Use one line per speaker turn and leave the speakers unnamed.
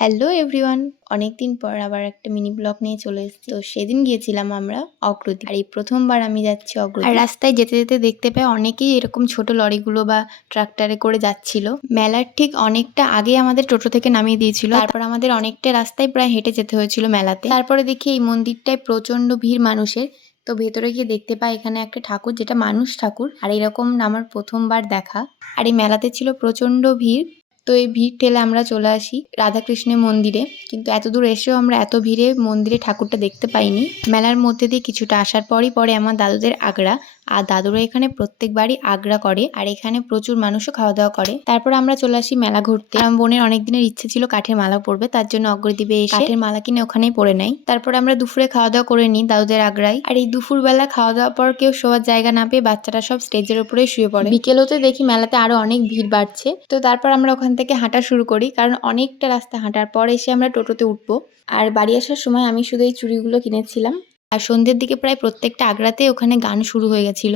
Hello everyone অনেকদিন পর আবার একটা মিনি ব্লগ নিয়ে চলে এসেছি। তো সেদিন গিয়েছিলাম আমরা অগ্রতি আর এই প্রথমবার আমি যাচ্ছি অগ্রতি আর রাস্তায় যেতে যেতে দেখতে পাই অনেকেই এরকম ছোট লরিগুলো বা ট্রাক্টরে করে যাচ্ছিল। মেলার ঠিক অনেকটা আগে আমাদের টোটো থেকে নামিয়ে দিয়েছিল। তারপর আমাদের অনেকটা রাস্তায় প্রায় হেঁটে যেতে হয়েছিল মেলাতে। তারপরে দেখি এই মন্দিরটায় প্রচণ্ড ভিড় মানুষের। তো ভেতরে গিয়ে দেখতে পাই এখানে একটা ঠাকুর, যেটা মানুষ ঠাকুর। আর এরকম আমার প্রথমবার দেখা। আর এই মেলাতে ছিল প্রচণ্ড ভিড়। তো এই ভিড় ঠেলে আমরা চলে আসি রাধাকৃষ্ণের মন্দিরে। কিন্তু এত দূর এসেও আমরা এত ভিড়ে মন্দিরে ঠাকুরটা দেখতে পাইনি। মেলার মধ্যে দিয়ে কিছুটা আসার পরই পরে আমার দাদুদের আগ্রা। আর দাদুরা এখানে প্রত্যেকবারই আগ্রা করে আর এখানে প্রচুর মানুষও খাওয়া দাওয়া করে। তারপর আমরা চলে আসি মেলা ঘুরতে। আমার বোনের অনেক দিনের ইচ্ছে ছিল কাঠের মালা পরবে, তার জন্য অগ্রদ্বীপে এসে কাঠের মালা কিনে ওখানেই পরে নেয়। তারপর আমরা দুপুরে খাওয়া দাওয়া করে নিই দাদুদের আগ্রায়। আর এই দুপুরবেলা খাওয়া দাওয়ার পর কেউ শোয়ার জায়গা না পেয়ে বাচ্চারা সব স্টেজের উপরেই শুয়ে পড়ে। বিকেল হতে দেখি মেলাতে আরও অনেক ভিড় বাড়ছে। তো তারপর আমরা ওখান থেকে হাঁটা শুরু করি, কারণ অনেকটা রাস্তা হাঁটার পর এসে আমরা টোটোতে উঠবো। আর বাড়ি আসার সময় আমি শুধু এই চুড়িগুলো কিনেছিলাম। আর সন্ধ্যের দিকে প্রায় প্রত্যেকটা আগ্রাতে ওখানে গান শুরু হয়ে গেছিল।